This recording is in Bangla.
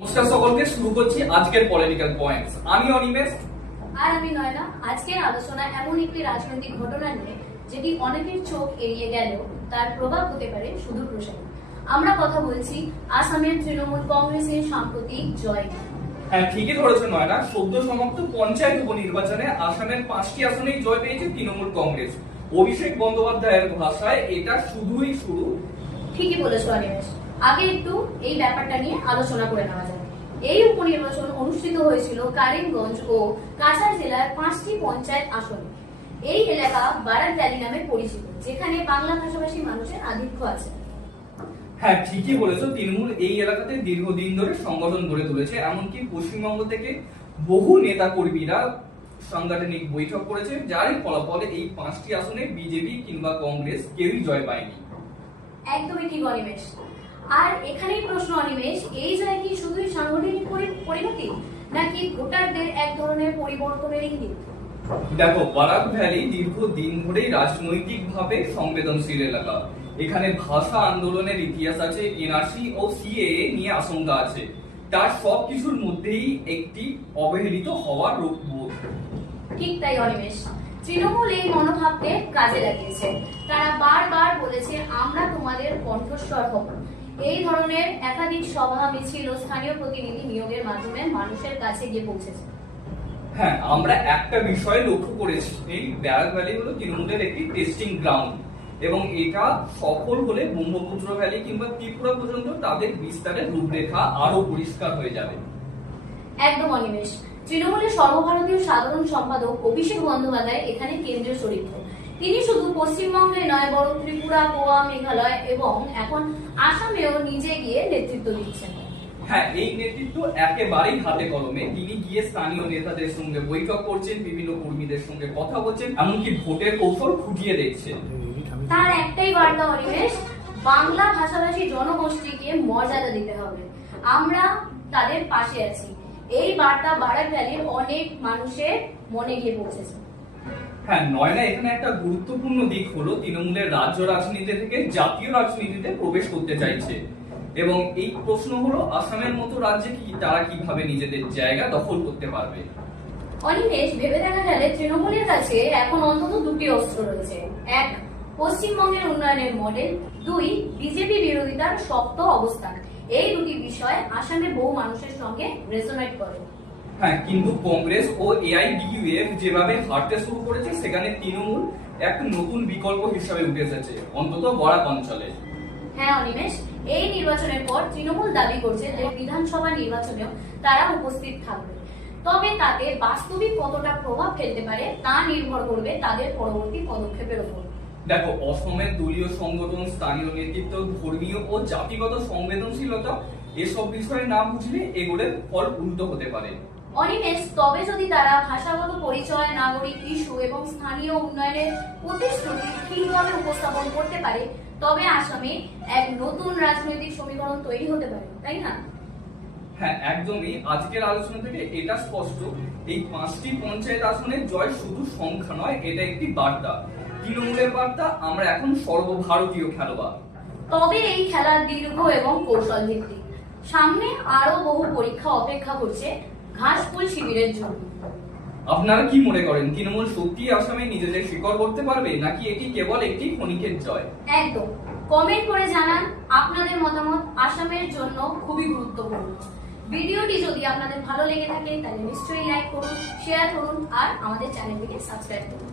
নমস্কার সকলকে শুরু করছি আজকের পলিটিক্যাল পয়েন্টস আমি অনিমেষ। আর আমি নয়না। আজকের আলোচনা এমন একটি রাজনৈতিক ঘটনা নিয়ে যেটি অনেকের চোখ এড়িয়ে গেলেও তার প্রভাব হতে পারে সুদূর প্রসারী। আমরা কথা বলছি আসামের তৃণমূল কংগ্রেসের সাম্প্রতিক জয় হ্যাঁ ঠিকই ধরেছে নয়না। সদ্য সমাপ্ত পঞ্চায়েত উপনির্বাচনে আসামের পাঁচটি আসনেই জয় পেয়েছে তৃণমূল কংগ্রেস। অভিষেক বন্দ্যোপাধ্যায়ের ভাষায় এটা শুধুই শুরু। ঠিকই বলেছ অনিমেষ। আগে একটু এই ব্যাপারটা নিয়ে আলোচনা করে নেওয়া যাক। এই উপনির্বাচন অনুষ্ঠিত হয়েছিল কারিমগঞ্জ ও কাছাড় জেলার পাঁচটি পঞ্চায়েত আসনে। এই এলাকা বারাক ভ্যালি নামে পরিচিত যেখানে বাংলা ভাষাভাষী মানুষের আধিক্য আছে। হ্যাঁ ঠিকই বলেছ তৃণমূল এই এলাকাতে দীর্ঘদিন ধরে সংগঠন গড়ে তুলেছে এমনকি পশ্চিমবঙ্গ থেকে বহু নেতা কর্মীরা সাংগঠনিক বৈঠক করেছে যারই ফলাফলে এই পাঁচটি আসনে বিজেপি কিংবা কংগ্রেস কেউই জয় পায়নি। একদমই ঠিক অনিমেষ। আর এখানেই প্রশ্ন অনিমেষ এই জয় কি শুধুই সাংগঠনিক পরি- পরিণতি নাকি ভোটারদের এক ধরনের পরিবর্তনের ইঙ্গিত? দেখো বারাক ভ্যালি দীর্ঘদিন ধরেই রাজনৈতিক ভাবে সংবেদনশীল এলাকা। এখানে ভাষা আন্দোলনের ইতিহাস আছে এনআরসি ও সিএএ নিয়ে আশঙ্কা আছে। তার সব কিছুর মধ্যেই একটি অবহেলিত হওয়ার রূপ ঠিক তাই অনিমেষ তৃণমূল এই মনোভাবকে কাজে লাগিয়েছে। তারা বারবার বলেছে আমরা তোমাদের কণ্ঠস্বর হব। এই ধরনের একাধিক সভা মিছিল ও স্থানীয় প্রতিনিধি নিয়োগের মাধ্যমে মানুষের কাছে গিয়ে পৌঁছেছে। হ্যাঁ আমরা একটা বিষয় লক্ষ্য করেছি। এই ব্যারাক ভ্যালি হলো তৃণমূলের একটি টেস্টিং গ্রাউন্ড এবং এটা সফল হলে ব্রহ্মপুত্র ভ্যালি কিংবা ত্রিপুরা পর্যন্ত তাদের বিস্তারের রূপরেখা আরও পরিষ্কার হয়ে যাবে। একদম অনিমেষ। তৃণমূলের সর্বভারতীয় সাধারণ সম্পাদক অভিষেক বন্দ্যোপাধ্যায় এখানে কেন্দ্রীয় চরিত্র। তিনি শুধু পশ্চিমবঙ্গে নয় বরং ত্রিপুরা গোয়া মেঘালয় এবং এখন আসামেও নিজে গিয়ে নেতৃত্ব দিচ্ছেন। হ্যাঁ এই নেতৃত্ব একেবারেই হাতে কলমে। তিনি গিয়ে স্থানীয় নেতাদের সঙ্গে বৈঠক করছেন বিভিন্ন কর্মীদের সঙ্গে কথা বলছেন এমনকি ভোটের কৌশল খুঁটিয়ে দেখছেন। তার একটাই বার্তা অনিমেষ বাংলা ভাষাভাষী জনগোষ্ঠীকে মর্যাদা দিতে হবে। আমরা তাদের পাশে আছি। এই বার্তা বারাক ভ্যালির অনেক মানুষের মনে গিয়ে পৌঁছেছে। হ্যাঁ নয়না এখানে একটা গুরুত্বপূর্ণ দিক হলো তৃণমূলের রাজ্য রাজনীতি থেকে জাতীয় রাজনীতিতে প্রবেশ করতে চাইছে। এবং এই প্রশ্ন হলো, আসামের মতো রাজ্যে কি তারা কীভাবে নিজেদের জায়গা দখল করতে পারবে? অনিমেষ, ভেবে দেখা গেলে তৃণমূলের কাছে এখন অন্তত দুটি অস্ত্র রয়েছে। এক, পশ্চিমবঙ্গের উন্নয়নের মডেল দুই, বিজেপি বিরোধিতার শক্ত অবস্থান। এই দুটি বিষয় আসামের বহু মানুষের সঙ্গে রেজোনেট করে। হ্যাঁ কিন্তু কংগ্রেস ও এআইডিইউএফ যেভাবে হাঁটতে শুরু করেছে সেখানে তৃণমূল এক নতুন বিকল্প হিসাবে উঠে এসেছে অন্তত বরাক অঞ্চলে। হ্যাঁ অনিমেষ এই নির্বাচনের পর তৃণমূল দাবি করছে যে বিধানসভা নির্বাচনেও তারা উপস্থিত থাকবে। তবে তাতে বাস্তবিক কতটা প্রভাব ফেলতে পারে তা নির্ভর করবে তাদের পরবর্তী পদক্ষেপের উপর দেখো অসমের দলীয় সংগঠন স্থানীয় নেতৃত্ব ধর্মীয় ও জাতিগত সংবেদনশীলতা এসব বিষয়ে না বুঝলে এগুলোর ফল উল্টো হতে পারে। অনিমেষ তবে যদি তারা ভাষাগত পরিচয় নাগরিক ইস্যু এবং স্থানীয় উন্নয়নের প্রতিশ্রুতি ঠিকভাবে উপস্থাপন করতে পারে তবে আসামে এক নতুন রাজনৈতিক সমীকরণ তৈরি হতে পারে তাই না? হ্যাঁ একদমই। আজকের আলোচনা থেকে এটা স্পষ্ট। এই পাঁচটি পঞ্চায়েত আসনের জয় শুধু সংখ্যা নয় এটা একটি বার্তা। তৃণমূলের বার্তা আমরা এখন সর্বভারতীয় খেলোয়াড়। তবে এই খেলা দীর্ঘ এবং কৌশল ভিত্তিক সামনে আরও বহু পরীক্ষা অপেক্ষা করছে ঘাসফুল শিবিরের জন্য আপনারা কি মনে করেন তৃণমূল সত্যি আসামে নিজেদের শিকড় করতে পারবে নাকি এটি কেবল একটি ক্ষণিকের জয়? একদম। কমেন্ট করে জানান আপনাদের মতামত আসামের জন্য খুবই গুরুত্বপূর্ণ। ভিডিওটি যদি আপনাদের ভালো লেগে থাকে তাহলে নিশ্চয়ই লাইক করুন শেয়ার করুন আর আমাদের চ্যানেলটিকে সাবস্ক্রাইব করুন।